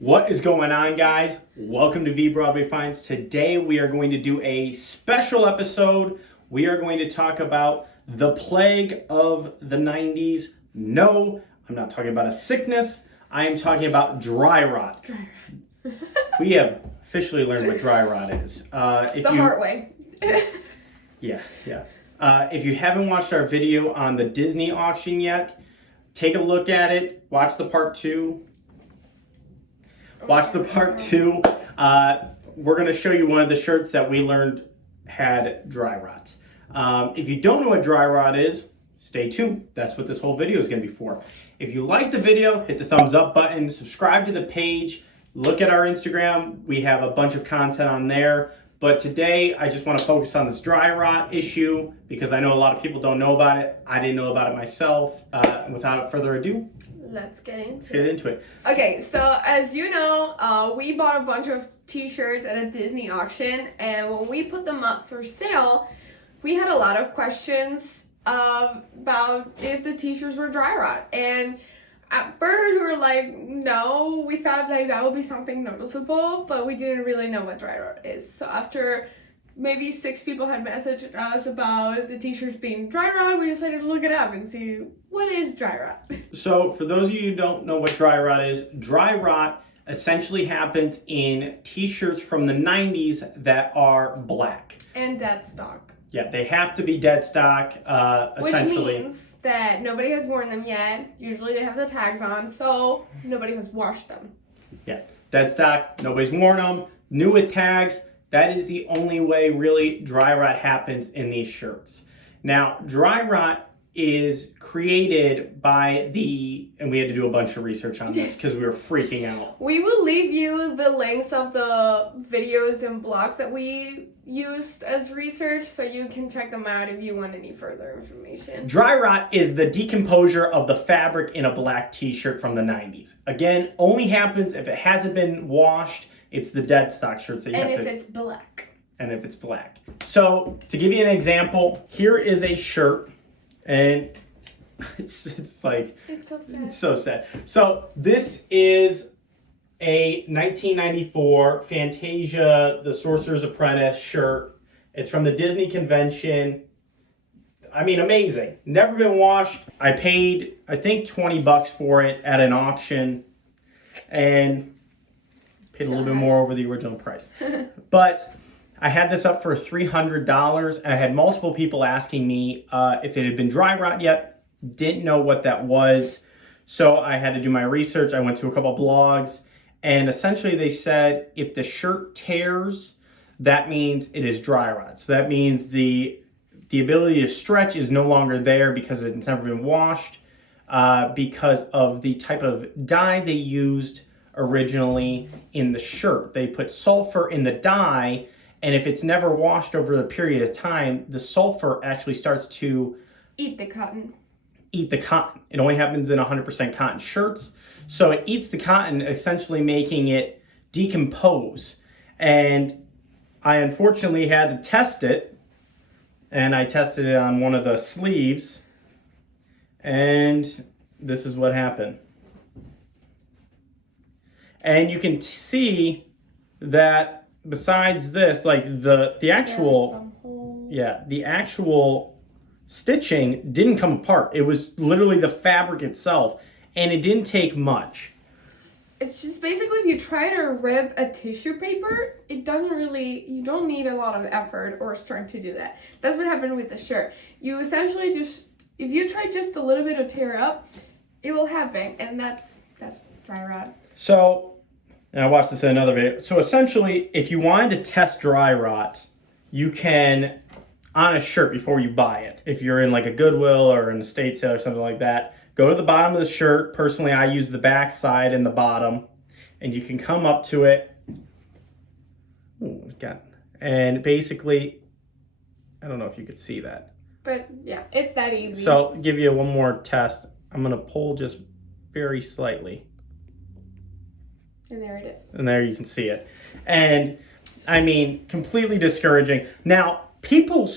What is going on, guys? Welcome to V Broadway Finds. Today we are going to do a special episode. We are going to talk about the plague of the 90s. No, I'm not talking about a sickness. I am talking about dry rot. We have officially learned what dry rot is. Hard way. Yeah. If you haven't watched our video on the Disney auction yet, take a look at it. Watch the part two. Watch the part two. We're going to show you one of the shirts that we learned had dry rot. If you don't know what dry rot is, stay tuned. That's what this whole video is going to be for. If you like the video, hit the thumbs up button, subscribe to the page, look at our Instagram. We have a bunch of content on there. But today, I just want to focus on this dry rot issue because I know a lot of people don't know about it. I didn't know about it myself. Without further ado, let's get into it. Okay, so as you know, we bought a bunch of t-shirts at a Disney auction, and when we put them up for sale, we had a lot of questions about if the t-shirts were dry rot. And at first we were like, no, we thought like that would be something noticeable, but we didn't really know what dry rot is. So after maybe 6 people had messaged us about the t-shirts being dry rot, we decided to look it up and see what is dry rot. So for those of you who don't know what dry rot is, dry rot essentially happens in t-shirts from the 90s that are black. And dead stock. Yeah, they have to be dead stock, essentially. Which means that nobody has worn them yet. Usually they have the tags on, so nobody has washed them. Yeah, dead stock, nobody's worn them. New with tags, that is the only way really dry rot happens in these shirts. Now, dry rot is created by and we had to do a bunch of research on this because we were freaking out. We will leave you the links of the videos and blogs that we used as research so you can check them out if you want any further information. Dry rot is the decomposure of the fabric in a black t-shirt from the 90s. Again, only happens if it hasn't been washed. It's the dead stock shirts that you have to... And if it's black. And if it's black. So, to give you an example, here is a shirt, and it's like... It's so sad. It's so sad. So, this is a 1994 Fantasia, The Sorcerer's Apprentice shirt. It's from the Disney convention. I mean, amazing. Never been washed. I paid, I think, $20 for it at an auction, and paid a little bit more over the original price. But I had this up for $300, and I had multiple people asking me if it had been dry rot yet. Didn't know what that was. So I had to do my research. I went to a couple blogs, and essentially they said if the shirt tears, that means it is dry rot. So that means the ability to stretch is no longer there because it's never been washed, because of the type of dye they used originally in the shirt. They put sulfur in the dye, and if it's never washed over a period of time, the sulfur actually starts to eat the cotton. It only happens in 100% cotton shirts. So it eats the cotton, essentially making it decompose. And I unfortunately had to test it. And I tested it on one of the sleeves. And this is what happened. And you can see that besides this, like the actual, the actual stitching didn't come apart. It was literally the fabric itself, and it didn't take much. It's just basically if you try to rip a tissue paper, it doesn't really, you don't need a lot of effort or strength to do that. That's what happened with the shirt. You essentially just, if you try just a little bit to tear up, it will happen, and that's dry rot. So, and I watched this in another video. So essentially, if you wanted to test dry rot, you can, on a shirt before you buy it, if you're in like a Goodwill or an estate sale or something like that, go to the bottom of the shirt. Personally, I use the back side and the bottom, and you can come up to it. And basically, I don't know if you could see that. But yeah, it's that easy. So I'll give you one more test. I'm going to pull just very slightly. And there it is. And there you can see it. And I mean, completely discouraging. Now, people,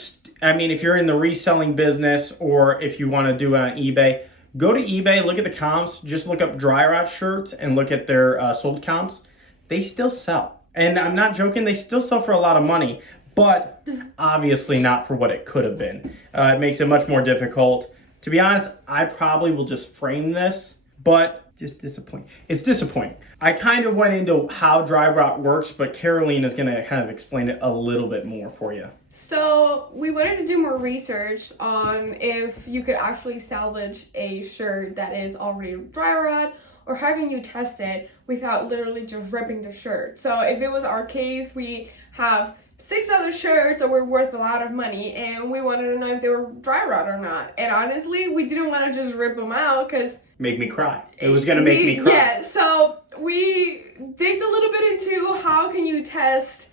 if you're in the reselling business or if you want to do it on eBay, Go to eBay, look at the comps, just look up dry rot shirts and look at their sold comps. They still sell. And I'm not joking, they still sell for a lot of money, but obviously not for what it could have been. It makes it much more difficult. To be honest, I probably will just frame this, but just disappointing. It's disappointing. I kind of went into how dry rot works, but Caroline is gonna kind of explain it a little bit more for you. So we wanted to do more research on if you could actually salvage a shirt that is already dry rot, or how can you test it without literally just ripping the shirt. So if it was our case, we have 6 other shirts that were worth a lot of money, and we wanted to know if they were dry rot or not. And honestly, we didn't want to just rip them out because make me cry. It was gonna make me cry. Yeah, so we digged a little bit into how can you test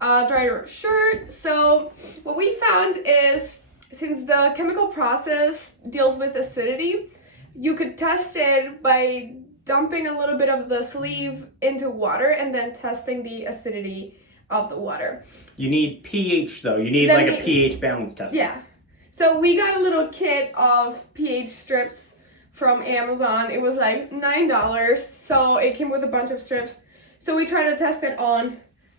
dry rot shirt. So what we found is, since the chemical process deals with acidity, you could test it by dumping a little bit of the sleeve into water and then testing the acidity of the water. You need pH though. You need a pH balance test. Yeah. So we got a little kit of pH strips from Amazon. It was like $9. So it came with a bunch of strips. So we tried to test it on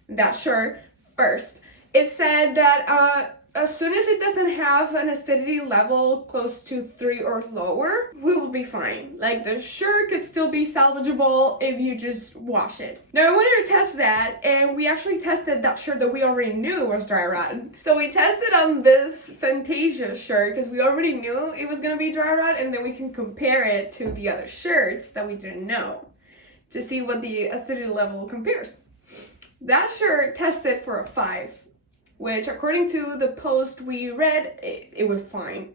that shirt first. It said that as soon as it doesn't have an acidity level close to 3 or lower, we will be fine. Like, the shirt could still be salvageable if you just wash it. Now, I wanted to test that, and we actually tested that shirt that we already knew was dry rot. So we tested on this Fantasia shirt because we already knew it was gonna be dry rot, and then we can compare it to the other shirts that we didn't know to see what the acidity level compares. That shirt tested for a 5. Which, according to the post we read, it was fine.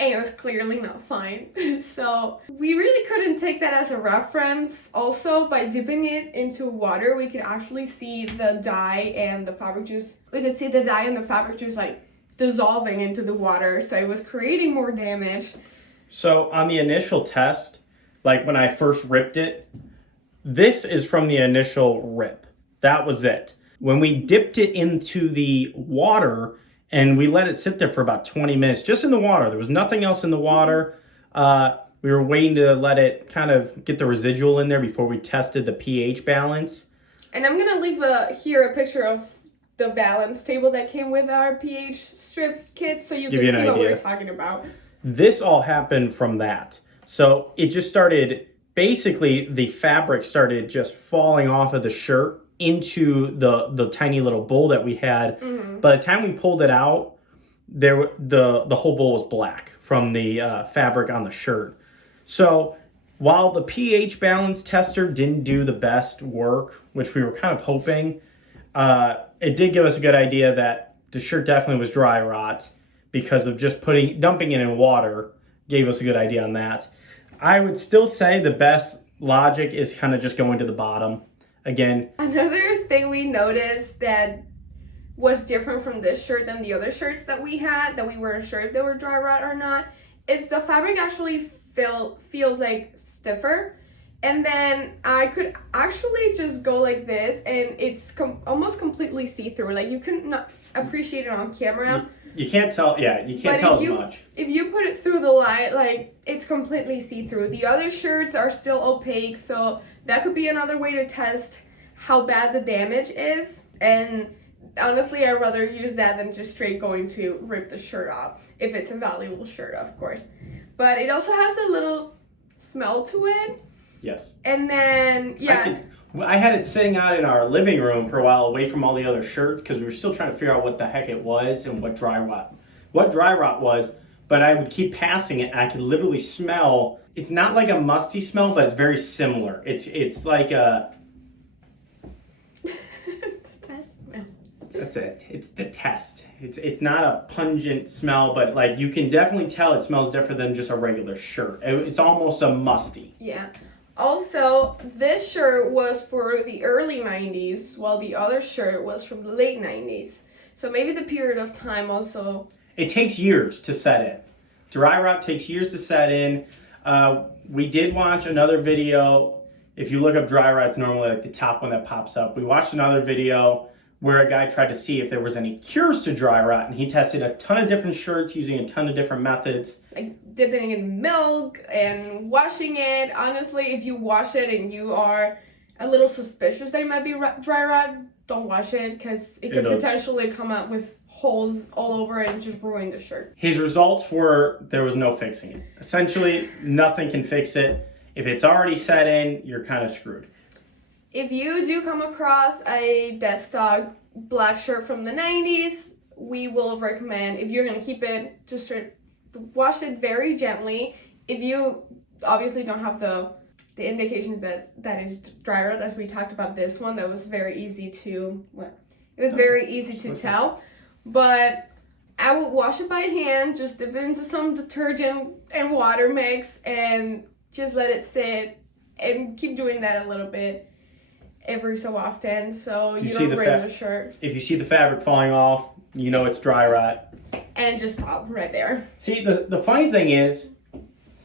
And it was clearly not fine. So we really couldn't take that as a reference. Also, by dipping it into water, we could actually see the dye and the fabric juice. We could see the dye and the fabric juice like dissolving into the water. So it was creating more damage. So on the initial test, like when I first ripped it, this is from the initial rip. That was it. When we dipped it into the water and we let it sit there for about 20 minutes, just in the water, there was nothing else in the water. We were waiting to let it kind of get the residual in there before we tested the pH balance. And I'm gonna leave here a picture of the balance table that came with our pH strips kit so you can see what we're talking about. This all happened from that. So it just started, basically the fabric started just falling off of the shirt into the tiny little bowl that we had. Mm-hmm. By the time we pulled it out, the whole bowl was black from the fabric on the shirt. So while the pH balance tester didn't do the best work, which we were kind of hoping, it did give us a good idea that the shirt definitely was dry rot because of just dumping it in water. Gave us a good idea on that. I would still say the best logic is kind of just going to the bottom. Again, another thing we noticed that was different from this shirt than the other shirts that we had, that we weren't sure if they were dry rot or not, is the fabric actually feels like stiffer. And then I could actually just go like this and it's almost completely see-through. Like, you couldn't appreciate it on camera. You can't tell, yeah, you can't tell as much. If you put it through the light, like, it's completely see-through. The other shirts are still opaque, so that could be another way to test how bad the damage is. And honestly, I'd rather use that than just straight going to rip the shirt off, if it's a valuable shirt, of course. But it also has a little smell to it. Yes. And then, yeah. I had it sitting out in our living room for a while away from all the other shirts because we were still trying to figure out what the heck it was and what dry rot was. But I would keep passing it and I could literally smell. It's not like a musty smell, but it's very similar. It's like a... The test smell. That's it. It's the test. It's not a pungent smell, but like you can definitely tell it smells different than just a regular shirt. It's almost a musty. Yeah. Also, this shirt was for the early 90s, while the other shirt was from the late 90s. So maybe the period of time also... It takes years to set in. Dry rot takes years to set in. We did watch another video. If you look up dry rot, it's normally like the top one that pops up. We watched another video where a guy tried to see if there was any cures to dry rot, and he tested a ton of different shirts using a ton of different methods. Like dipping it in milk and washing it. Honestly, if you wash it and you are a little suspicious that it might be dry rot, don't wash it because it could potentially come out with holes all over it and just ruin the shirt. His results were there was no fixing it. Essentially, nothing can fix it. If it's already set in, you're kind of screwed. If you do come across a dead stock black shirt from the 90s, we will recommend, if you're going to keep it, just wash it very gently. If you obviously don't have the indications that is dry rot, as we talked about this one, that was very easy to, very easy to tell. But I would wash it by hand, just dip it into some detergent and water mix, and just let it sit, and keep doing that a little bit every so often, so you don't ruin the shirt. If you see the fabric falling off, you know it's dry rot. And just stop right there. See, the funny thing is,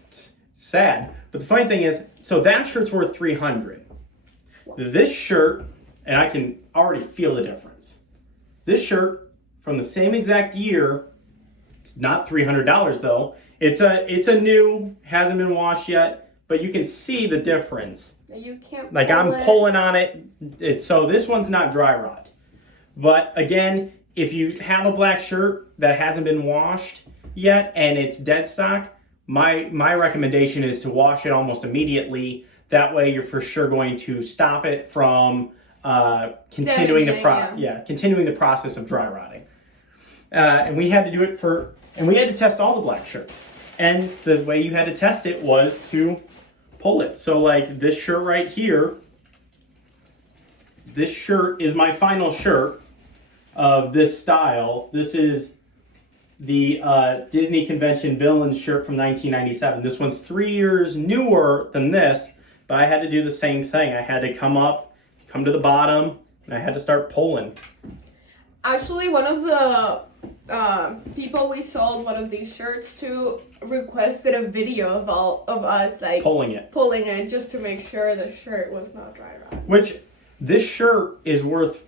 it's sad, but the funny thing is, so that shirt's worth $300. This shirt, and I can already feel the difference. This shirt from the same exact year, it's not $300 though. It's a new, hasn't been washed yet, but you can see the difference. You can't like I'm pulling on it. So this one's not dry rot. But again, if you have a black shirt that hasn't been washed yet and it's dead stock, my recommendation is to wash it almost immediately. That way you're for sure going to stop it from continuing the process of dry rotting. And we had to do it and we had to test all the black shirts. And the way you had to test it was to pull it. So like this shirt right here, this shirt is my final shirt of this style. This is the Disney Convention Villains shirt from 1997. This one's 3 years newer than this, but I had to do the same thing. I had to come to the bottom, and I had to start pulling. Actually, one of the people we sold one of these shirts to requested a video of us like pulling it just to make sure the shirt was not dry rot. Which this shirt is worth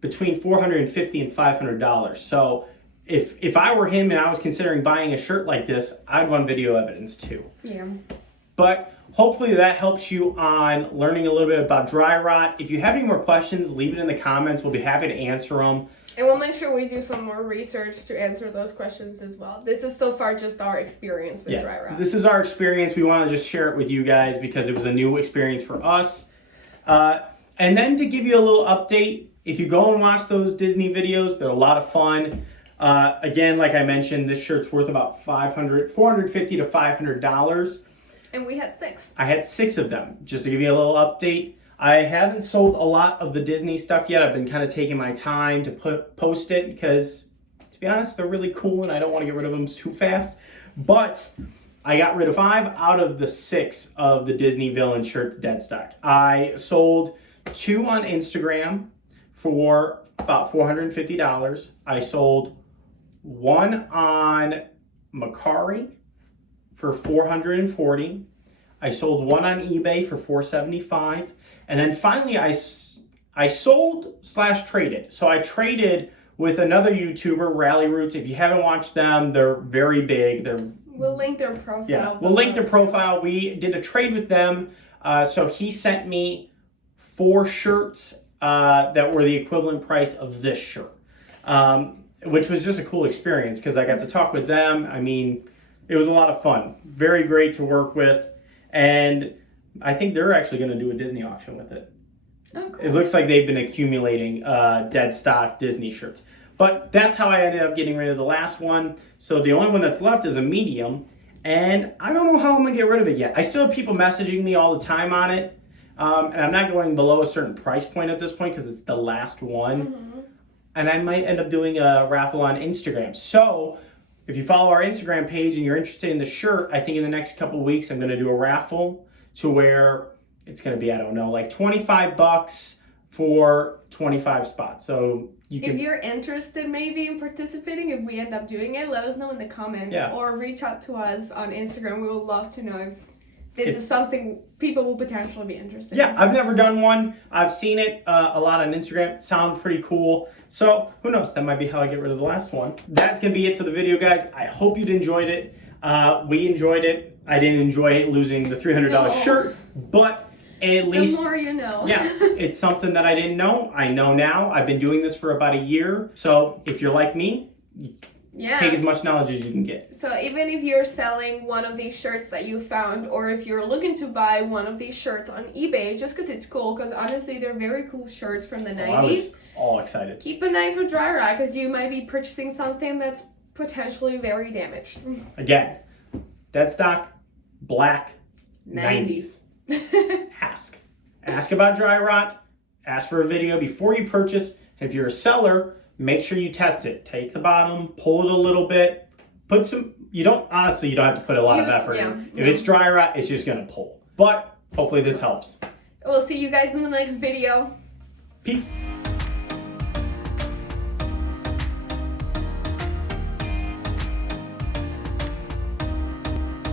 between $450 and $500. So if I were him and I was considering buying a shirt like this, I'd want video evidence too. Yeah. But hopefully that helps you on learning a little bit about dry rot. If you have any more questions, leave it in the comments. We'll be happy to answer them. And we'll make sure we do some more research to answer those questions as well. This is so far just our experience with dry rot. This is our experience. We want to just share it with you guys because it was a new experience for us. And then to give you a little update, if you go and watch those Disney videos, they're a lot of fun. Again, like I mentioned, this shirt's worth about $450 to $500. And we had 6. I had 6 of them, just to give you a little update. I haven't sold a lot of the Disney stuff yet. I've been kind of taking my time to post it because, to be honest, they're really cool and I don't want to get rid of them too fast. But I got rid of 5 out of the 6 of the Disney villain shirts dead stock. I sold 2 on Instagram for about $450. I sold 1 on Macari for $440. I sold 1 on eBay for $475. And then finally I sold/traded. So I traded with another YouTuber, Rally Roots. If you haven't watched them, they're very big. We'll link their profile. Yeah, we'll link their profile. We did a trade with them. So he sent me 4 shirts that were the equivalent price of this shirt, which was just a cool experience because I got to talk with them. I mean, it was a lot of fun. Very great to work with. And I think they're actually going to do a Disney auction with it. Oh, cool. It looks like they've been accumulating dead stock Disney shirts. But that's how I ended up getting rid of the last one. So the only one that's left is a medium. And I don't know how I'm going to get rid of it yet. I still have people messaging me all the time on it. And I'm not going below a certain price point at this point because it's the last one. Mm-hmm. And I might end up doing a raffle on Instagram. So if you follow our Instagram page and you're interested in the shirt, I think in the next couple of weeks I'm going to do a raffle to where it's going to be, I don't know, like $25 for 25 spots. So if you're interested maybe in participating, if we end up doing it, let us know in the comments or reach out to us on Instagram. We would love to know this is something people will potentially be interested in. Yeah, I've never done one. I've seen it a lot on Instagram. Sound pretty cool. So who knows? That might be how I get rid of the last one. That's going to be it for the video, guys. I hope you'd enjoyed it. We enjoyed it. I didn't enjoy losing the $300 shirt, but at least... The more you know. Yeah, it's something that I didn't know. I know now. I've been doing this for about a year. So if you're like me, take as much knowledge as you can get. So even if you're selling one of these shirts that you found, or if you're looking to buy one of these shirts on eBay, just because it's cool, because honestly, they're very cool shirts from the 90s. I was all excited. Keep an eye for dry rot, because you might be purchasing something that's potentially very damaged. Again, dead stock, black, 90s. Ask. Ask about dry rot. Ask for a video before you purchase. If you're a seller, make sure you test it. Take the bottom, pull it a little bit, put some, you don't have to put a lot of effort in. If it's dry rot, it's just gonna pull. But hopefully this helps. We'll see you guys in the next video. Peace.